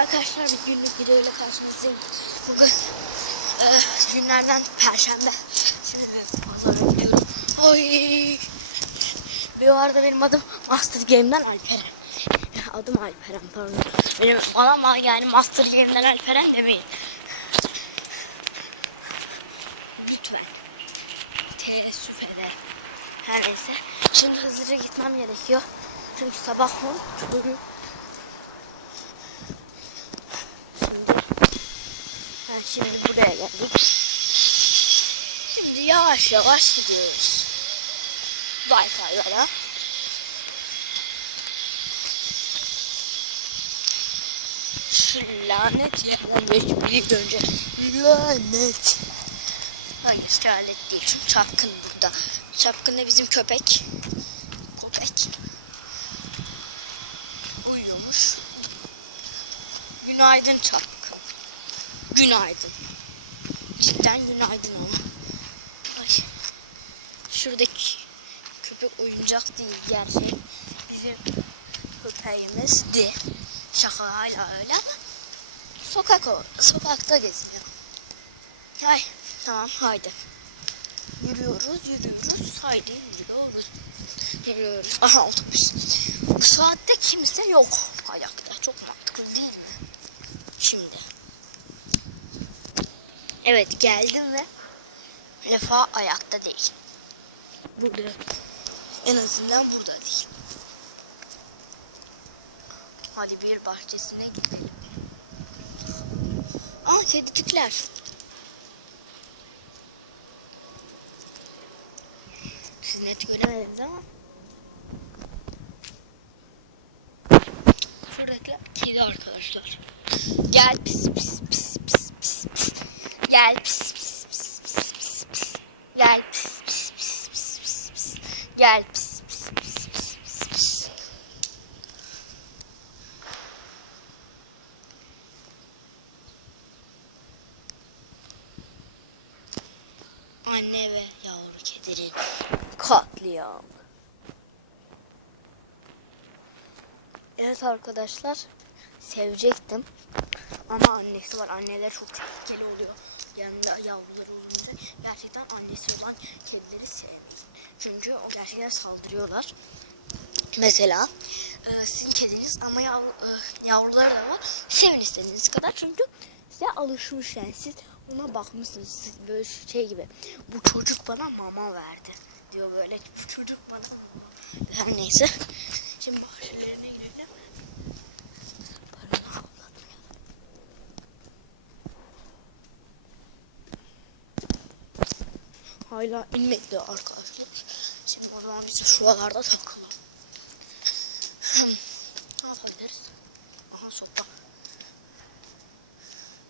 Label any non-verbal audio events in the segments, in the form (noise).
arkadaşlar bir günlük videoyla karşınızdayım. Bugün e, günlerden perşembe. Şimdi pazara. Oy. Bir arada benim adım Master Game'den Alperen. Adım Alperen pardon. Benim ama yani Master Game'den Alperen demeyin. Lütfen. Teessüf ederim. Her neyse. Şimdi hızlıca gitmem gerekiyor. Çünkü sabah 10 çocuk Şimdi ben şimdi buraya geldik. Şimdi yavaş yavaş gidiyoruz. Wi-Fi'lara. Şu lanet yerden geçip bir önce lanet. Hayır lanet değil çünkü çapkın burada. Çapkın da bizim köpek. Köpek. Uyuyormuş. Günaydın çapkın. Günaydın. Cidden günaydın ama. Ay. Şuradaki köpek oyuncak değil gerçek. Bizim köpeğimizdi. Şaka hala öyle ama sokak o. Sokakta geziyor. Ay tamam haydi. Yürüyoruz yürüyoruz. Haydi yürüyoruz. Yürüyoruz. Aha otobüs. Bu saatte kimse yok ayakta. Çok mantıklı değil mi? Şimdi. Evet geldim ve Vefa ayakta değil. Burada. En azından burada değil. Hadi bir bahçesine gidelim. Aa kedicikler. Siz net göremediniz ama. Şuradaki kedi arkadaşlar. Gel pis pis pis pis pis pis. Gel pis pis pis pis pis pis. Gel pis pis pis pis pis pis. Gel pis. Anne ve yavru kedinin katliamı. Evet arkadaşlar sevecektim ama annesi var. Anneler çok tehlikeli oluyor. Yanında yavruları olunca gerçekten annesi olan kedileri sevmeyin. Çünkü o gerçekten saldırıyorlar. Mesela e, sizin kediniz ama yavru, e, yavruları da var. Sevin istediğiniz kadar çünkü size alışmış yani siz ona bakmışsınız. Siz böyle şey gibi bu çocuk bana mama verdi diyor böyle bu çocuk bana her neyse. Şimdi Hala inmedi arkadaşlar. Şimdi o zaman biz şuralarda takalım. ne yapabiliriz? Aha sopa.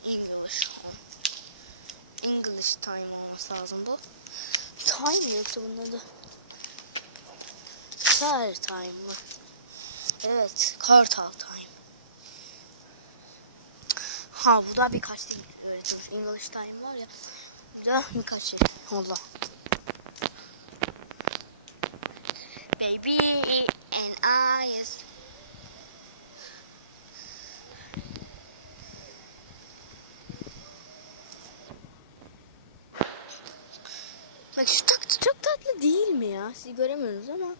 English. English time olması lazım bu. Time mi yoksa bunun adı? Car time mı? Evet, Kartal time. Ha bu da birkaç dil öğretiyor. English time var ya. Bu da birkaç şey. Allah. Baby and is Bak şu taktı çok tatlı değil mi ya? Siz göremiyorsunuz ama.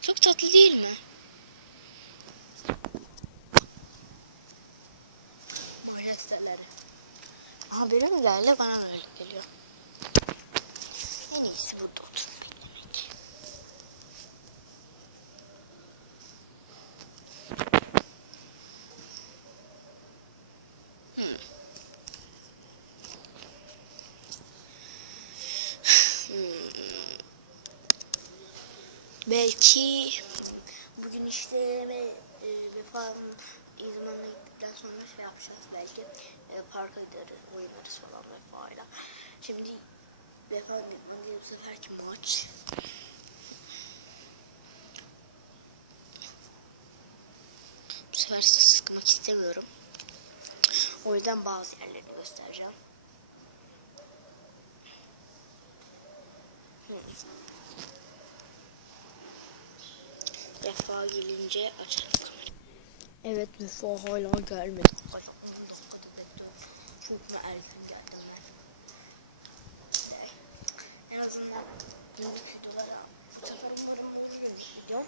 Çok tatlı değil mi? Oynak siteleri. Mi geldi? Bana öyle geliyor. En iyisi burada oturup beklemek. Hmm. Hmm. Belki bugün işte ve e, vefanın idmanına gittikten yapacağız belki e, parka gideriz oynarız falan vefayla. Şimdi vefa idmanı değil bu seferki maç. Bu sefer sizi sıkmak istemiyorum. O yüzden bazı yerlerini göstereceğim. Hmm. Vefa gelince açarım kamerayı. Evet Vefa hala gelmedi. Arkadaşlar 10 dakikada bekliyorum. Çok erken geldi ama. En azından günlük videolara bu sefer umarım olur video.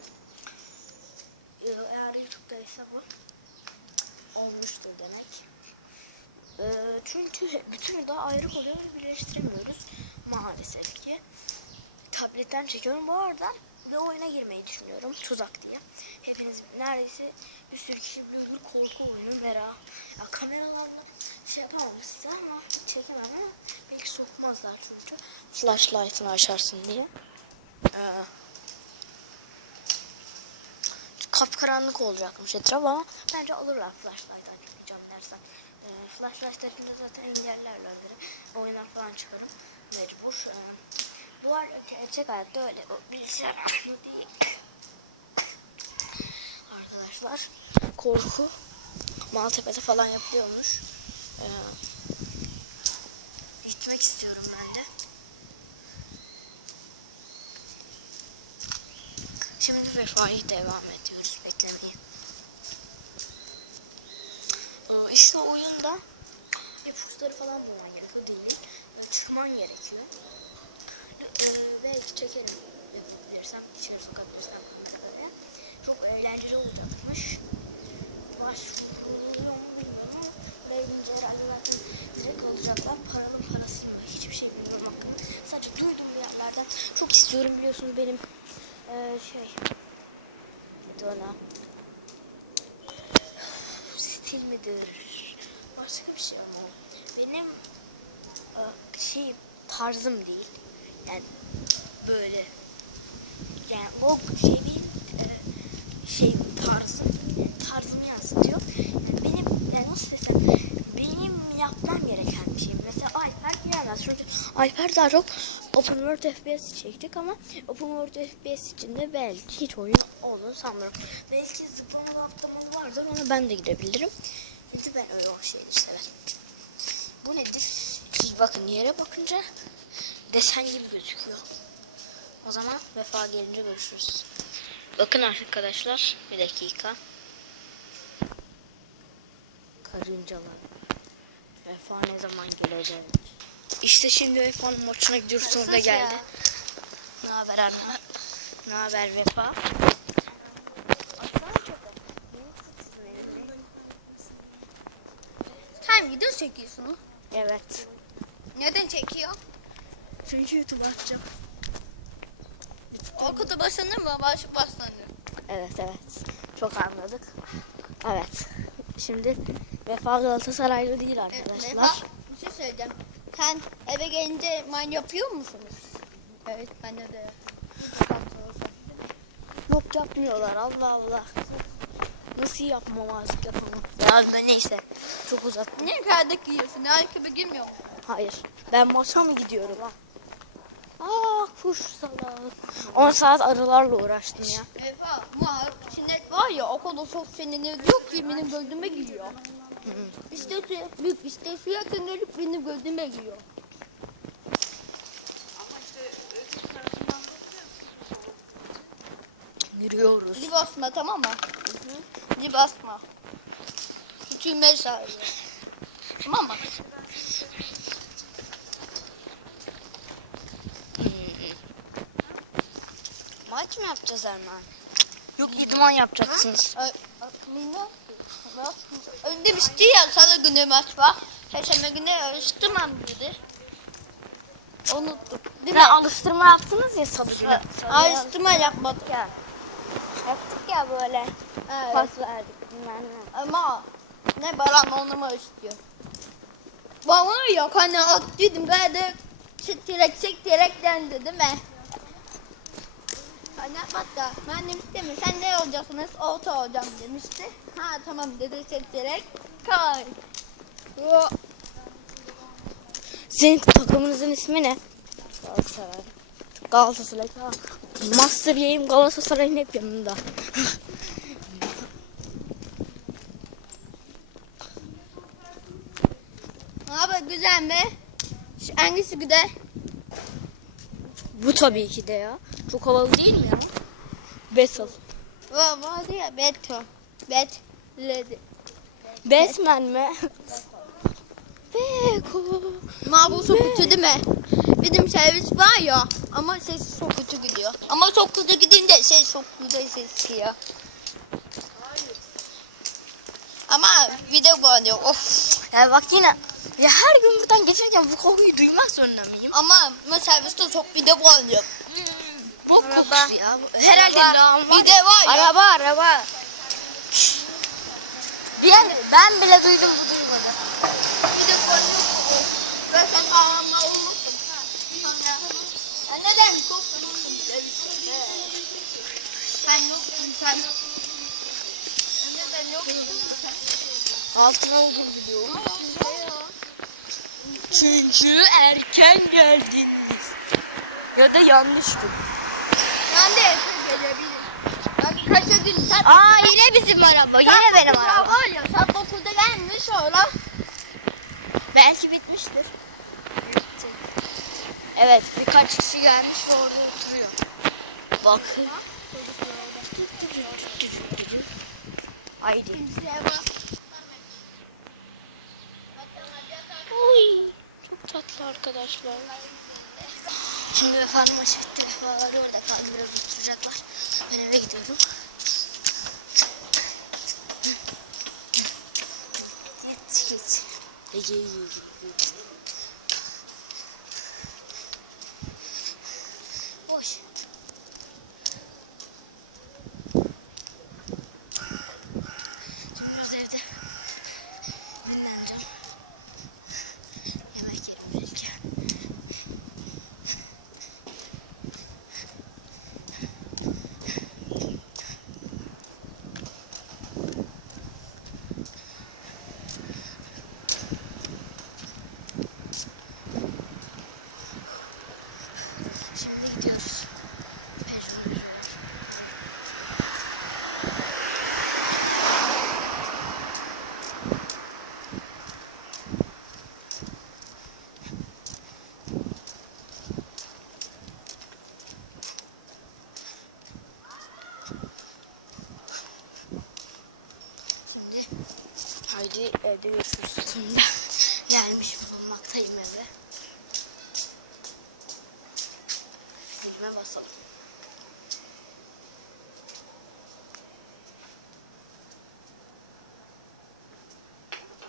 Ee, Eğer YouTube'daysa bu olmuştur demek. Ee, çünkü bütün daha ayrı oluyor ve birleştiremiyoruz maalesef ki. Tabletten çekiyorum bu arada ve oyuna girmeyi düşünüyorum tuzak diye. Hepiniz neredeyse bir sürü kişi biliyordur korku oyunu merak. Ya kameralarla şey yapamam size ama çekemem ama belki sokmazlar çünkü. Flashlight'ını açarsın diye. Ee, kapkaranlık olacakmış etraf ama bence alırlar flashlight açmayacağım dersen. Ee, flashlight açınca zaten engellerler beni. Oyuna falan çıkarım mecbur. Ee, bu arada gerçek hayatta öyle. O bilgisayar oyunu değil. Arkadaşlar korku Maltepe'de falan yapılıyormuş. Ee, gitmek istiyorum ben de. Şimdi vefayı devam ediyoruz beklemeyi. Ee, işte oyunda ipuçları falan bulman gerekiyor değil. Yani çıkman gerekiyor. Ee, belki çekerim. Bilirsem içeri sokabilirsem. Çok eğlenceli olacakmış. Başvuruluyor mu bilmiyorum ama mailince herhalde zaten direkt alacaklar. Paralı parası mı? Hiçbir şey bilmiyorum hakkında. Sadece duydum bir yerlerden. Çok istiyorum biliyorsunuz benim ee, şey neydi ona? Stil midir? Başka bir şey ama. Benim e, şey tarzım değil. Yani böyle yani o şey e, şey tarzım tarzımı yansıtıyor. Yani benim yani nasıl desem benim yapmam gereken bir şey. Mesela Alper bilemez çünkü Alper daha çok Open World FPS çektik ama Open World FPS için de belki hiç oyun olduğunu sanmıyorum. Belki zıplamalı atlamalı vardır ona ben de gidebilirim. Çünkü ben öyle o şeyleri severim. Bu nedir? Siz bakın yere bakınca desen gibi gözüküyor. O zaman vefa gelince görüşürüz. Bakın arkadaşlar bir dakika. Karıncalar. Vefa ne zaman gelecek? İşte şimdi Vefa'nın maçına gidiyoruz sonunda geldi. Ne haber anne? (laughs) Ne haber Vefa? Sen video çekiyorsun. Evet. Neden çekiyor? Çünkü YouTube atacağım. Okudu başlanır mı? Baş başlanır. Evet evet. Çok anladık. Evet. Şimdi Vefa Galatasaraylı değil arkadaşlar. Bak, bir şey söyleyeceğim. Sen eve gelince man yapıyor musunuz? Evet ben de. Yok yapmıyorlar Allah Allah. Nasıl yapmamazlık yapamam. Ya ben neyse. Çok uzak. Ne kadar giyiyorsun? Ayakkabı giymiyor? Hayır. Ben maça mı gidiyorum ha? Aa kuş salak. 10 saat arılarla uğraştım ya. Efa, var. Sinek var ya o kadar çok sinirli diyor ki benim gözüme giriyor. İşte büyük işte suya gönderip benim gözüme giriyor. Yürüyoruz. Dib asma tamam mı? Dib asma. Küçülmeye sağlıyor. Tamam mı? Maç mı yapacağız Erman? Yok idman yapacaksınız. Ö- Önde demişti ya salı günü maç var. Perşembe günü alıştırmam dedi. Unuttuk. Değil mi? Ne alıştırma yaptınız ya salı günü. Alıştırma yapmadık. ya. Yaptık ya böyle. Evet. Pas verdik. bilmem ne. Ama ne Baran oynama istiyor. Bana yok hani attıydım böyle çektirek çektirek dendi değil mi? Hani hatta ben demiştim mi sen ne olacaksınız orta olacağım demişti. Ha tamam dedi çektirek kay. O Senin takımınızın ismi ne? Galatasaray. Galatasaray. Ha. Master Game Galatasaray'ın hep yanında. Abi güzel mi? Şu hangisi güzel? Bu tabii ki de ya. Çok havalı değil mi ya? Var vardı ya Beto. Bet. Ledi. Batman mi? Beko. Marvel çok kötü değil mi? Bizim servis var ya ama ses çok kötü gidiyor. Ama çok kötü gidince ses çok güzel ses çıkıyor. Ama video bağlanıyor. Of. Ya bak yine ya her gün buradan geçerken bu kokuyu duymak zorunda mıyım? Ama bu serviste çok video bağlanıyor. Bok Araba. kokusu ya. bu. Herhalde Araba. lağım var. Bir de var ya. Araba araba. Ben, ben bile duydum bu duymadı. Bir de bağlanıyor. Ben sen ağlamla. Sonra. Ya neden unuttum serviste. Sen yoktun sen? Altına olduğunu biliyorum. Çünkü erken geldiniz. Ya da yanlış gün. Ben de gelebilirim. Ben kaç gün sen... Aa yine bizim araba. Yine benim araba. var ya saat 9'da gelmiş sonra. Belki bitmiştir. Evet birkaç kişi gelmiş ve orada oturuyor. Bakın. Haydi. Oy, çok tatlı arkadaşlar. Şimdi efendim maçı bitti. Babalar orada kaldı. Biraz oturacaklar. Ben eve gidiyorum. Git git. Ege git. Boş. Şimdi biraz evde dinleneceğim. Yemek yerim belki. Şimdi gidiyoruz. Perşembe. Şimdi haydi evde görüşürüz. (laughs) Gelmiş bulunmaktayım eve. Filme basalım.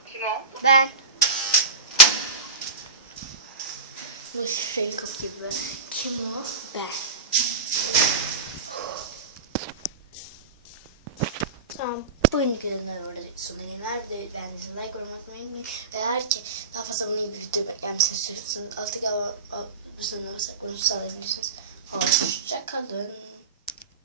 Kim o? Ben. Nasıl Jacob gibi. Kim o? Ben. Bugün videoları orada sonuna gelin. Videoyu beğendiyseniz like, yorum atmayı unutmayın. Eğer ki daha fazla bunun gibi video beklemesini istiyorsanız altı galiba bu basarak bunu sağlayabilirsiniz. Hoşçakalın.